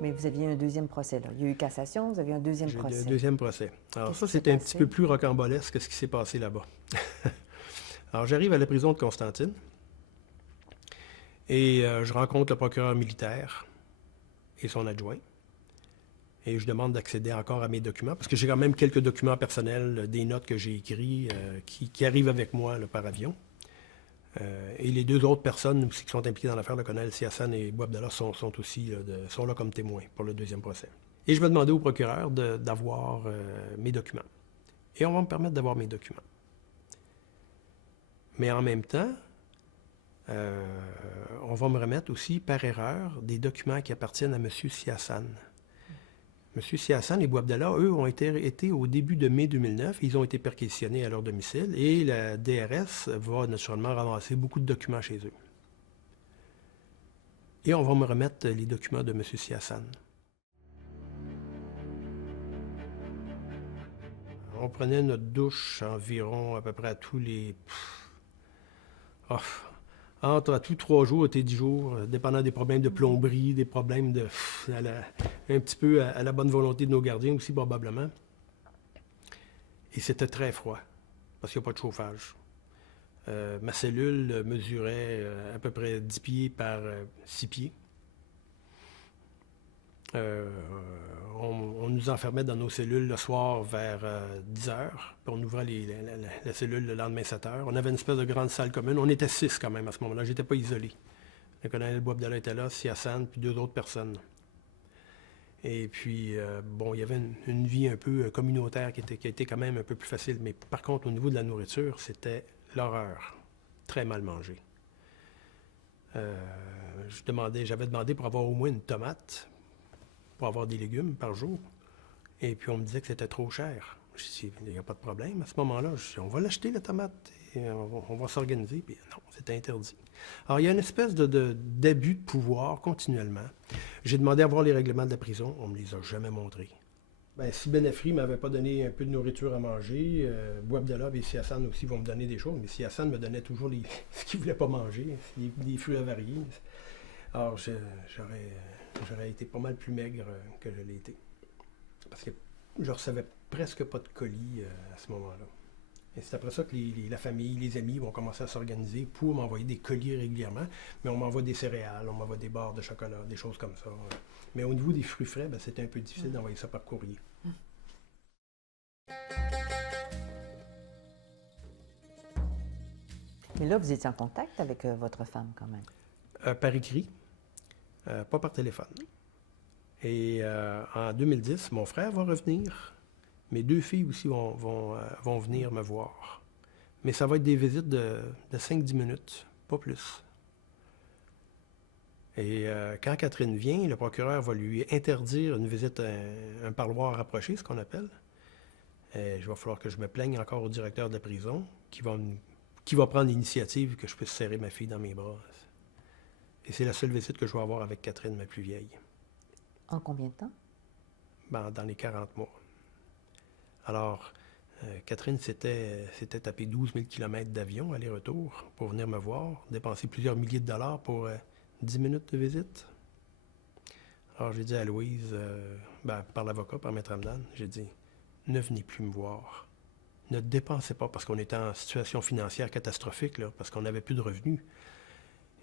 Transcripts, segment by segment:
Mais vous aviez un deuxième procès, là. Il y a eu cassation, vous avez un deuxième J'ai procès. le deuxième procès. Alors Qu'est-ce ça, qui s'est c'est un petit passé? peu plus rocambolesque que ce qui s'est passé là-bas. Alors j'arrive à la prison de Constantine et je rencontre le procureur militaire et son adjoint. Et je demande d'accéder encore à mes documents, parce que j'ai quand même quelques documents personnels, des notes que j'ai écrites qui arrivent avec moi là, par avion. Et les deux autres personnes aussi qui sont impliquées dans l'affaire, le colonel Siassan et Bouabdallah, sont aussi sont là comme témoins pour le deuxième procès. Et je vais demander au procureur d'avoir mes documents. Et on va me permettre d'avoir mes documents. Mais en même temps, on va me remettre aussi, par erreur, des documents qui appartiennent à M. Siassan. M. Siassan et Bouabdallah, eux, ont été au début de mai 2009. Ils ont été perquisitionnés à leur domicile et la DRS va naturellement ramasser beaucoup de documents chez eux. Et on va me remettre les documents de M. Siassan. On prenait notre douche environ à peu près à tous les... entre tous 3 jours et 10 jours, dépendant des problèmes de plomberie, des problèmes de... un petit peu à la bonne volonté de nos gardiens aussi, probablement. Et c'était très froid, parce qu'il n'y a pas de chauffage. Ma cellule mesurait à peu près 10 pieds par 6 pieds. On nous enfermait dans nos cellules le soir vers 10 heures, puis on ouvrait la cellule le lendemain 7 heures. On avait une espèce de grande salle commune. On était 6 quand même à ce moment-là. J'étais pas isolé. Le colonel Bouabdallah était là, Siassan, puis 2 autres personnes. Et puis, il y avait une vie un peu communautaire qui était quand même un peu plus facile. Mais par contre, au niveau de la nourriture, c'était l'horreur. Très mal mangé. J'avais demandé pour avoir au moins une tomate, pour avoir des légumes par jour. Et puis, on me disait que c'était trop cher. Je dis, il n'y a pas de problème. À ce moment-là, je dis, on va l'acheter, la tomate, et on va s'organiser. Puis non, c'était interdit. Alors, il y a une espèce d'abus de pouvoir continuellement. J'ai demandé à voir les règlements de la prison. On ne me les a jamais montrés. Ben, si Benafri ne m'avait pas donné un peu de nourriture à manger, Bouabdallah et Siassan aussi vont me donner des choses, mais Siassan me donnait toujours ce qu'il ne voulait pas manger, des fruits avariés. Alors, j'aurais été pas mal plus maigre que je l'ai été. Parce que je recevais presque pas de colis à ce moment-là. Et c'est après ça que la famille, les amis vont commencer à s'organiser pour m'envoyer des colis régulièrement. Mais on m'envoie des céréales, on m'envoie des barres de chocolat, des choses comme ça. Mais au niveau des fruits frais, ben, c'était un peu difficile d'envoyer ça par courrier. Mais là, vous étiez en contact avec votre femme quand même. Par écrit, pas par téléphone. Et en 2010, mon frère va revenir. Mes 2 filles aussi vont venir me voir. Mais ça va être des visites de 5-10 minutes, pas plus. Et quand Catherine vient, le procureur va lui interdire une visite à un parloir rapproché, ce qu'on appelle. Et il va falloir que je me plaigne encore au directeur de la prison, qui va prendre l'initiative que je puisse serrer ma fille dans mes bras. Et c'est la seule visite que je vais avoir avec Catherine, ma plus vieille. En combien de temps? Dans les 40 mois. Alors, Catherine s'était tapé 12 000 km d'avion aller-retour pour venir me voir, dépenser plusieurs milliers de dollars pour 10 minutes de visite. Alors, j'ai dit à Louise, par l'avocat, par Maître Hamdan, j'ai dit, ne venez plus me voir. Ne dépensez pas, parce qu'on était en situation financière catastrophique, là, parce qu'on n'avait plus de revenus.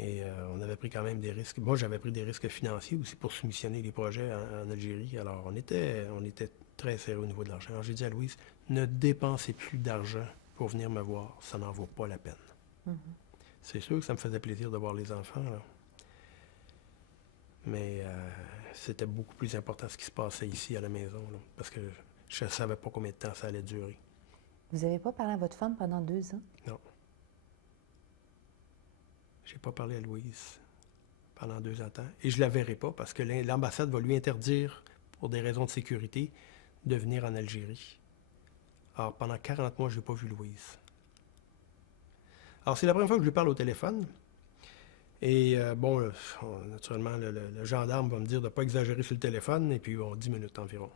Et on avait pris quand même des risques. Moi, j'avais pris des risques financiers aussi pour soumissionner les projets en Algérie. Alors, on était très serré au niveau de l'argent. Alors, j'ai dit à Louise, ne dépensez plus d'argent pour venir me voir. Ça n'en vaut pas la peine. Mm-hmm. C'est sûr que ça me faisait plaisir de voir les enfants, là. Mais c'était beaucoup plus important ce qui se passait ici à la maison, là, parce que je ne savais pas combien de temps ça allait durer. Vous n'avez pas parlé à votre femme pendant 2 ans? Non. Je n'ai pas parlé à Louise pendant 2 ans de temps. Et je ne la verrai pas parce que l'ambassade va lui interdire, pour des raisons de sécurité, de venir en Algérie. Alors, pendant 40 mois, je n'ai pas vu Louise. Alors, c'est la première fois que je lui parle au téléphone. Et naturellement, le gendarme va me dire de ne pas exagérer sur le téléphone, et puis 10 minutes environ.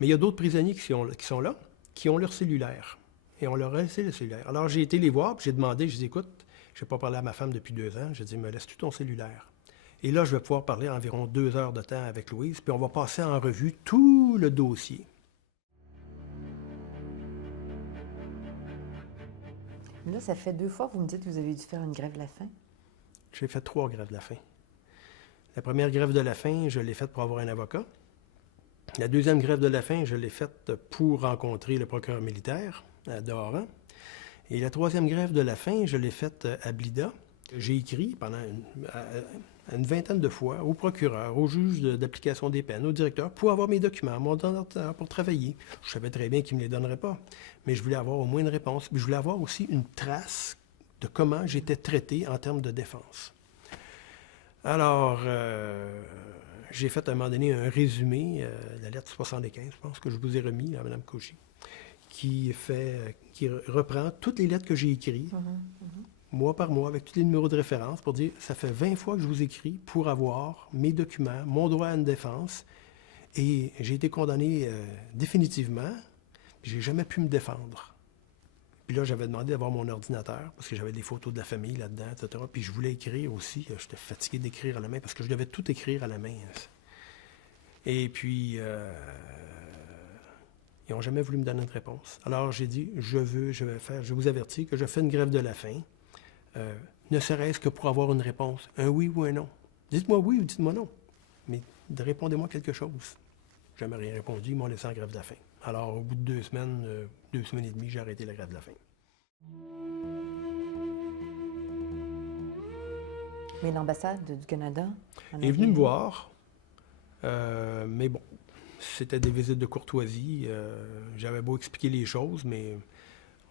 Mais il y a d'autres prisonniers qui sont là, qui ont leur cellulaire. Et on leur a laissé le cellulaire. Alors, j'ai été les voir, puis j'ai demandé, je dis, écoute, je n'ai pas parlé à ma femme depuis 2 ans. J'ai dit, me laisses-tu ton cellulaire? Et là, je vais pouvoir parler environ 2 heures de temps avec Louise, puis on va passer en revue tout le dossier. Là, ça fait 2 fois que vous me dites que vous avez dû faire une grève de la faim. J'ai fait 3 grèves de la faim. La première grève de la faim, je l'ai faite pour avoir un avocat. La deuxième grève de la faim, je l'ai faite pour rencontrer le procureur militaire de Oran. Et la troisième grève de la faim, je l'ai faite à Blida. J'ai écrit pendant une vingtaine de fois au procureur, au juge d'application des peines, au directeur, pour avoir mes documents, mon ordinateur, pour travailler. Je savais très bien qu'il ne me les donnerait pas, mais je voulais avoir au moins une réponse. Puis je voulais avoir aussi une trace de comment j'étais traité en termes de défense. Alors, j'ai fait à un moment donné un résumé, la lettre 75, je pense, que je vous ai remis à Mme Cauchy, qui reprend toutes les lettres que j'ai écrites, mois par mois, avec tous les numéros de référence, pour dire, ça fait 20 fois que je vous écris pour avoir mes documents, mon droit à une défense, et j'ai été condamné définitivement, puis j'ai jamais pu me défendre. Puis là, j'avais demandé d'avoir mon ordinateur, parce que j'avais des photos de la famille là-dedans, etc. Puis je voulais écrire aussi. J'étais fatigué d'écrire à la main, parce que je devais tout écrire à la main. Et puis, ils n'ont jamais voulu me donner une réponse. Alors, j'ai dit, je vous avertis que je fais une grève de la faim, ne serait-ce que pour avoir une réponse, un oui ou un non. Dites-moi oui ou dites-moi non, mais répondez-moi quelque chose. Jamais rien répondu, ils m'ont laissé en grève de la faim. Alors, au bout de 2 semaines, 2 semaines et demie, j'ai arrêté la grève de la faim. Mais l'ambassade du Canada est venue me voir, mais bon, c'était des visites de courtoisie. J'avais beau expliquer les choses, mais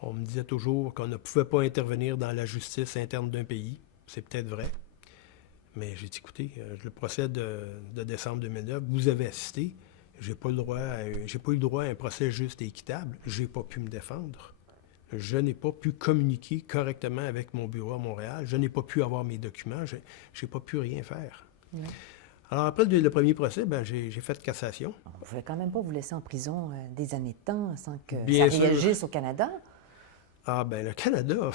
on me disait toujours qu'on ne pouvait pas intervenir dans la justice interne d'un pays. C'est peut-être vrai. Mais j'ai dit, écoutez, le procès de décembre 2009, vous avez assisté. J'ai pas eu le droit à un procès juste et équitable. J'ai pas pu me défendre. Je n'ai pas pu communiquer correctement avec mon bureau à Montréal. Je n'ai pas pu avoir mes documents. J'ai pas pu rien faire. Oui. Alors, après le premier procès, j'ai fait cassation. On ne voulait quand même pas vous laisser en prison des années de temps sans que Bien ça réagisse au Canada. Ah, ben le Canada,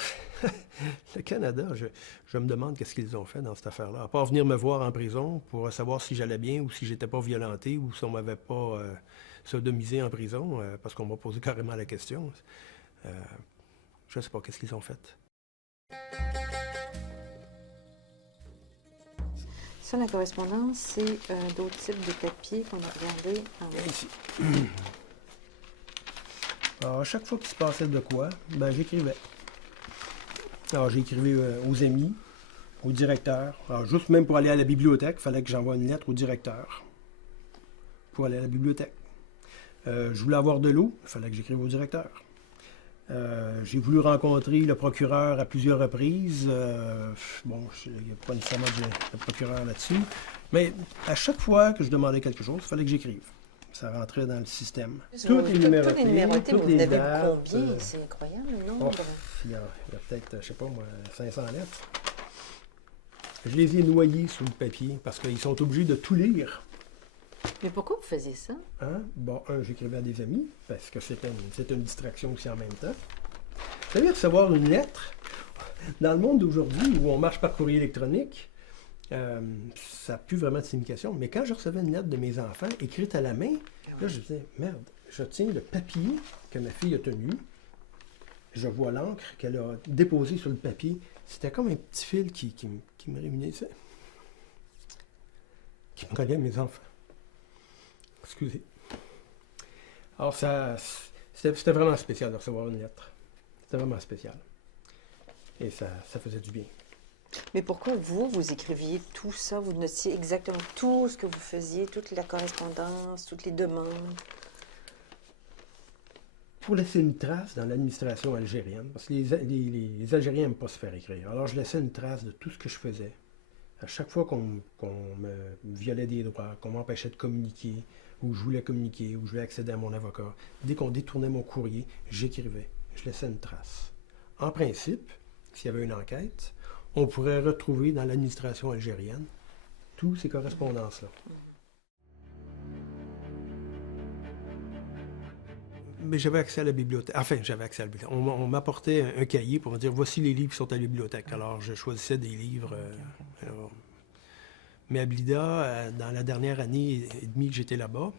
je me demande qu'est-ce qu'ils ont fait dans cette affaire-là. À part venir me voir en prison pour savoir si j'allais bien ou si j'étais pas violenté ou si on m'avait pas sodomisé en prison, parce qu'on m'a posé carrément la question. Je sais pas qu'est-ce qu'ils ont fait. Ça, la correspondance, c'est d'autres types de papiers qu'on a regardés Ici. Alors, à chaque fois qu'il se passait de quoi, j'écrivais. Alors, j'écrivais aux amis, au directeur. Alors, juste même pour aller à la bibliothèque, il fallait que j'envoie une lettre au directeur pour aller à la bibliothèque. Je voulais avoir de l'eau, il fallait que j'écrive au directeur. J'ai voulu rencontrer le procureur à plusieurs reprises. Il n'y a pas nécessairement de procureur là-dessus. Mais à chaque fois que je demandais quelque chose, il fallait que j'écrive. Ça rentrait dans le système. Tout est numéroté, toutes les dates. Combien? C'est incroyable, le nombre. Il y a peut-être, je ne sais pas moi, 500 lettres. Je les ai noyés sous le papier parce qu'ils sont obligés de tout lire. Mais pourquoi vous faisiez ça? Hein? Bon, j'écrivais à des amis parce que c'était une distraction aussi en même temps. Vous savez, recevoir une lettre, dans le monde d'aujourd'hui où on marche par courrier électronique, ça n'a plus vraiment de signification. Mais quand je recevais une lettre de mes enfants écrite à la main, là, je disais, merde, je tiens le papier que ma fille a tenu, je vois l'encre qu'elle a déposée sur le papier. C'était comme un petit fil qui me réunissait, qui me reliait à mes enfants. Excusez. Alors, c'était vraiment spécial de recevoir une lettre. C'était vraiment spécial. Et ça faisait du bien. Mais pourquoi vous écriviez tout ça? Vous notiez exactement tout ce que vous faisiez, toute la correspondance, toutes les demandes? Pour laisser une trace dans l'administration algérienne, parce que les Algériens n'aiment pas se faire écrire. Alors, je laissais une trace de tout ce que je faisais. À chaque fois qu'on me violait des droits, qu'on m'empêchait de communiquer, ou je voulais communiquer, ou je voulais accéder à mon avocat, dès qu'on détournait mon courrier, j'écrivais. Je laissais une trace. En principe, s'il y avait une enquête, on pourrait retrouver dans l'administration algérienne toutes ces correspondances-là. Mais j'avais accès à la bibliothèque. Enfin, j'avais accès à la bibliothèque. On m'apportait un cahier pour me dire, voici les livres qui sont à la bibliothèque. Alors, je choisissais des livres. Mais à Blida, dans la dernière année et demie que j'étais là-bas,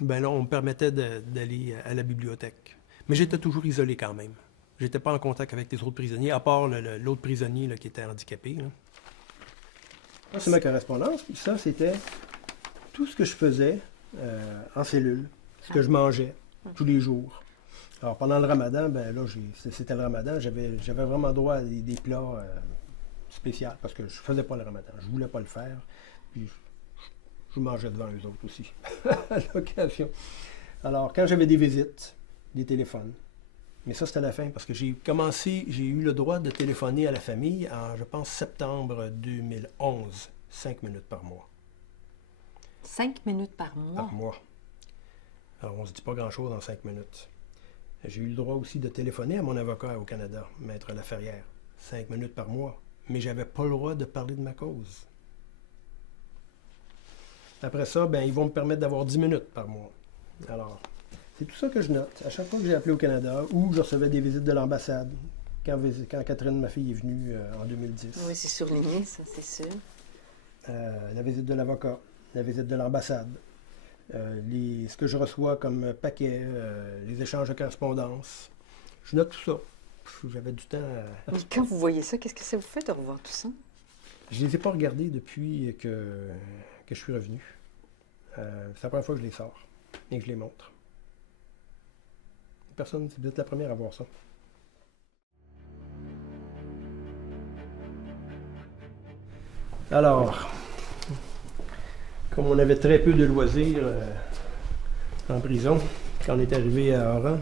ben là, on me permettait d'aller à la bibliothèque. Mais j'étais toujours isolé quand même. J'étais pas en contact avec les autres prisonniers, à part l'autre prisonnier là, qui était handicapé. Là. Ça, c'est ma correspondance. Puis ça, c'était tout ce que je faisais en cellule, ce que je mangeais tous les jours. Alors, pendant le ramadan, ben là, c'était le ramadan, j'avais vraiment droit à des plats spéciaux, parce que je faisais pas le ramadan, je voulais pas le faire, puis je mangeais devant eux autres aussi, à l'occasion. Alors, quand j'avais des visites, des téléphones, mais ça, c'était la fin, parce que j'ai eu le droit de téléphoner à la famille en, je pense, septembre 2011, 5 minutes par mois. 5 minutes par mois? Par mois. Alors, on se dit pas grand-chose en 5 minutes. J'ai eu le droit aussi de téléphoner à mon avocat au Canada, Maître Laferrière, 5 minutes par mois. Mais j'avais pas le droit de parler de ma cause. Après ça, ben, ils vont me permettre d'avoir 10 minutes par mois. Alors, c'est tout ça que je note. À chaque fois que j'ai appelé au Canada, ou je recevais des visites de l'ambassade, quand Catherine, ma fille, est venue en 2010. Oui, c'est surligné, ça, c'est sûr. La visite de l'avocat, la visite de l'ambassade. Ce que je reçois comme paquet, les échanges de correspondance. Je note tout ça. J'avais du temps. Mais quand vous voyez ça, qu'est-ce que ça vous fait de revoir tout ça? Je les ai pas regardés depuis que je suis revenu. C'est la première fois que je les sors et que je les montre. Personne, c'est peut-être la première à voir ça. Alors, comme on avait très peu de loisirs en prison, quand on est arrivé à Oran,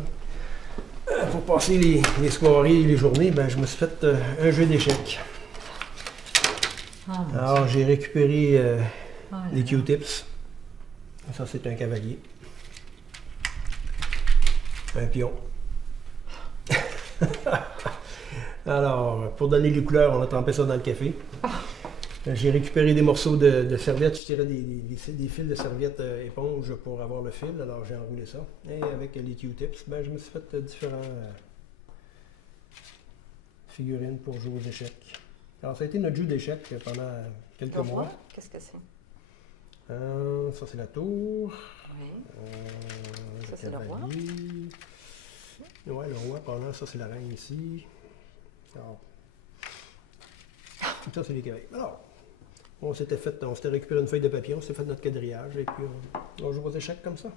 pour passer les soirées et les journées, ben, je me suis fait un jeu d'échecs. Alors, j'ai récupéré des Q-tips. Ça, c'est un cavalier. Un pion. Alors, pour donner les couleurs, on a trempé ça dans le café. J'ai récupéré des morceaux de serviettes. Je tirais des fils de serviettes éponge pour avoir le fil. Alors, j'ai enroulé ça. Et avec les Q-tips, ben, je me suis fait différents figurines pour jouer aux échecs. Alors, ça a été notre jeu d'échecs pendant quelques mois. Qu'est-ce que c'est? Ça, c'est la tour. Oui. Ça, c'est le roi. Oui, le roi. Pendant ça, c'est la reine ici. Alors, ça, c'est les cavaliers. Alors, on s'était récupéré une feuille de papier, on s'était fait notre quadrillage et puis on joue aux échecs comme ça.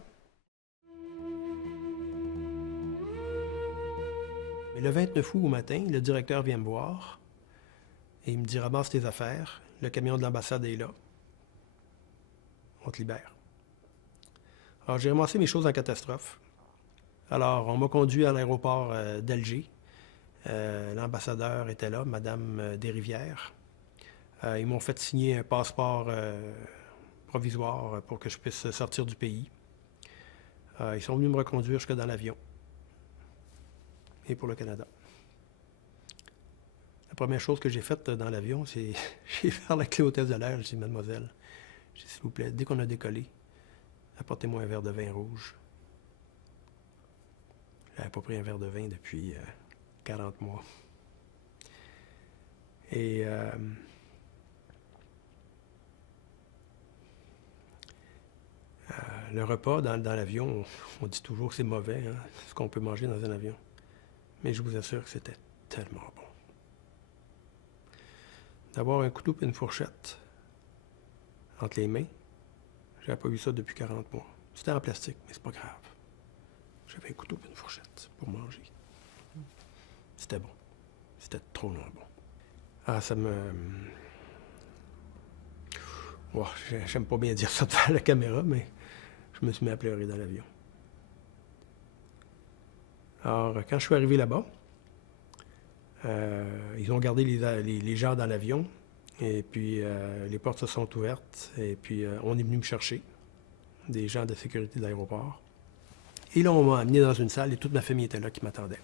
Mais le 29 août au matin, le directeur vient me voir et il me dit: ramasse tes affaires, le camion de l'ambassade est là. On te libère. Alors, j'ai ramassé mes choses en catastrophe. Alors, on m'a conduit à l'aéroport d'Alger. L'ambassadeur était là, Madame Desrivières. Ils m'ont fait signer un passeport provisoire pour que je puisse sortir du pays. Ils sont venus me reconduire jusque dans l'avion. Et pour le Canada. La première chose que j'ai faite dans l'avion, c'est j'ai fait la clé hôtesse de l'air. J'ai dit: mademoiselle, s'il vous plaît, dès qu'on a décollé, apportez-moi un verre de vin rouge. J'avais pas pris un verre de vin depuis 40 mois. Et le repas dans l'avion, on dit toujours que c'est mauvais, hein, ce qu'on peut manger dans un avion. Mais je vous assure que c'était tellement bon. D'avoir un couteau et une fourchette entre les mains, j'avais pas vu ça depuis 40 mois. C'était en plastique, mais c'est pas grave. J'avais un couteau et une fourchette pour manger. C'était bon. C'était trop bon. Ah, ça me... Oh, j'aime pas bien dire ça devant la caméra, mais je me suis mis à pleurer dans l'avion. Alors, quand je suis arrivé là-bas, ils ont gardé les gens dans l'avion, et puis les portes se sont ouvertes, et puis on est venu me chercher, des gens de sécurité de l'aéroport. Et là, on m'a amené dans une salle, et toute ma famille était là qui m'attendait.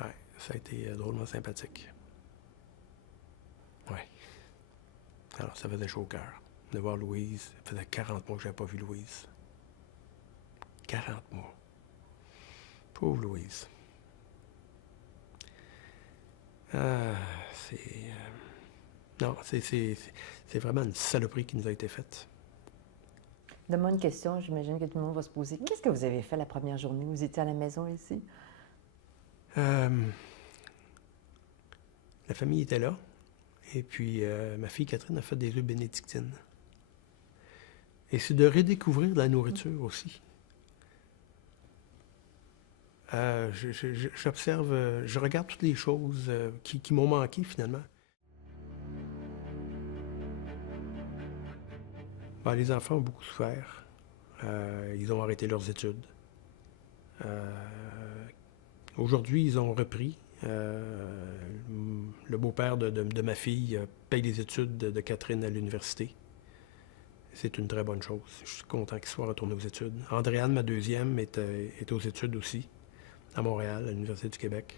Ouais, ça a été drôlement sympathique. Ouais. Alors, ça faisait chaud au cœur de voir Louise. Ça faisait 40 mois que je n'avais pas vu Louise. 40 mois. Pauvre Louise. Non, c'est vraiment une saloperie qui nous a été faite. Donne-moi une question, j'imagine que tout le monde va se poser. Qu'est-ce que vous avez fait la première journée où vous étiez à la maison ici? La famille était là. Et puis, ma fille Catherine a fait des œufs bénédictines. Et c'est de redécouvrir la nourriture aussi. J'observe, je regarde toutes les choses qui m'ont manqué finalement. Ben, les enfants ont beaucoup souffert. Ils ont arrêté leurs études. Aujourd'hui, ils ont repris. Le beau-père de ma fille paye les études de Catherine à l'université. C'est une très bonne chose. Je suis content qu'il soit retourné aux études. Andréane, ma deuxième, est aux études aussi, à Montréal, à l'Université du Québec.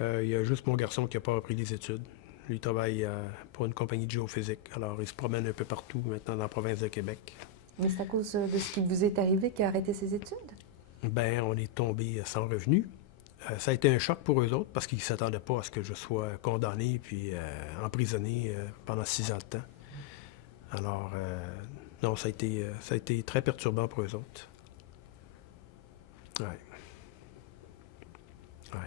Il y a juste mon garçon qui n'a pas repris les études. Lui, il travaille pour une compagnie de géophysique. Alors, il se promène un peu partout maintenant dans la province de Québec. Mais c'est à cause de ce qui vous est arrivé qu'il a arrêté ses études? Ben, on est tombé sans revenu. Ça a été un choc pour eux autres parce qu'ils ne s'attendaient pas à ce que je sois condamné puis emprisonné pendant 6 ans de temps. Alors, non, ça a été très perturbant pour eux autres. Ouais. Ouais.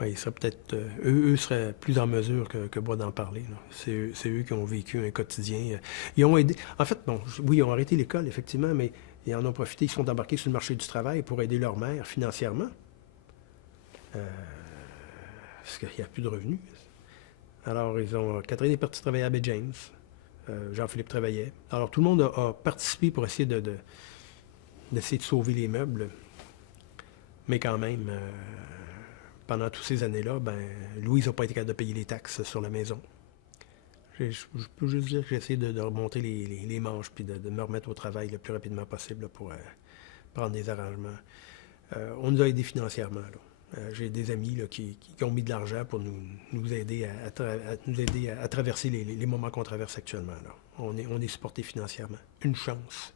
Ouais, ils seraient peut-être... eux seraient plus en mesure que moi d'en parler. C'est eux qui ont vécu un quotidien. Ils ont aidé... En fait, bon, oui, ils ont arrêté l'école, effectivement, mais ils en ont profité. Ils sont embarqués sur le marché du travail pour aider leur mère financièrement. Parce qu'il n'y a plus de revenus. Alors, Catherine est partie travailler à Baie James. Jean-Philippe travaillait. Alors, tout le monde a participé pour essayer d'essayer de sauver les meubles. Mais quand même, pendant toutes ces années-là, ben, Louise n'a pas été capable de payer les taxes sur la maison. Je peux juste dire que j'ai essayé de remonter les manches puis de me remettre au travail le plus rapidement possible là, pour prendre des arrangements. On nous a aidés financièrement. J'ai des amis là, qui ont mis de l'argent pour nous aider à traverser les moments qu'on traverse actuellement. Là. On est supporté financièrement. Une chance.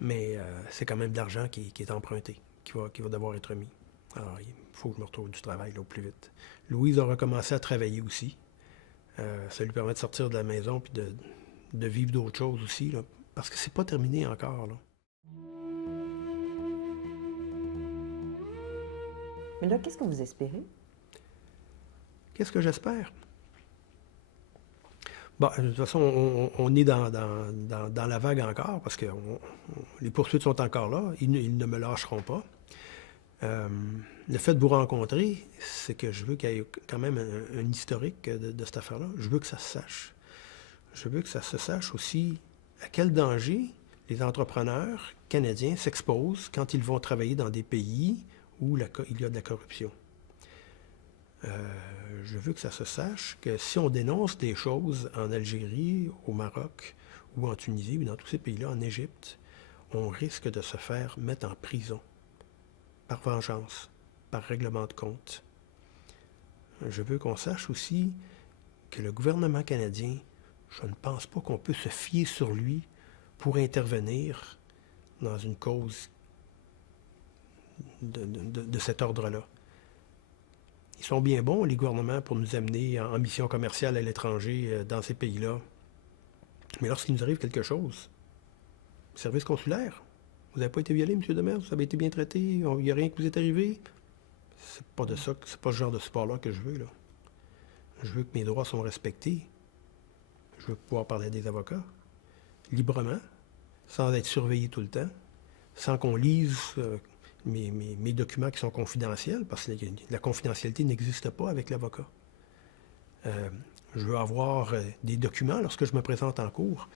Mais c'est quand même de l'argent qui est emprunté, qui va devoir être remis. Alors, il faut que je me retrouve du travail là, au plus vite. Louise a recommencé à travailler aussi. Ça lui permet de sortir de la maison et de vivre d'autres choses aussi, là, parce que c'est pas terminé encore. Là. Mais là, qu'est-ce que vous espérez? Qu'est-ce que j'espère? Bon, de toute façon, on est dans la vague encore, parce que les poursuites sont encore là. Ils ne me lâcheront pas. Le fait de vous rencontrer, c'est que je veux qu'il y ait quand même un historique de cette affaire-là. Je veux que ça se sache. Je veux que ça se sache aussi à quel danger les entrepreneurs canadiens s'exposent quand ils vont travailler dans des pays où il y a de la corruption. Je veux que ça se sache que si on dénonce des choses en Algérie, au Maroc, ou en Tunisie, ou dans tous ces pays-là, en Égypte, on risque de se faire mettre en prison, par vengeance, par règlement de compte. Je veux qu'on sache aussi que le gouvernement canadien, je ne pense pas qu'on peut se fier sur lui pour intervenir dans une cause de cet ordre-là. Ils sont bien bons, les gouvernements, pour nous amener en mission commerciale à l'étranger, dans ces pays-là. Mais lorsqu'il nous arrive quelque chose, service consulaire, vous n'avez pas été violé, M. Demers, vous avez été bien traité, il n'y a rien qui vous est arrivé. C'est pas ce genre de support-là que je veux, là. Je veux que mes droits soient respectés. Je veux pouvoir parler à des avocats, librement, sans être surveillé tout le temps, sans qu'on lise mes documents qui sont confidentiels, parce que la confidentialité n'existe pas avec l'avocat. Je veux avoir des documents lorsque je me présente en cours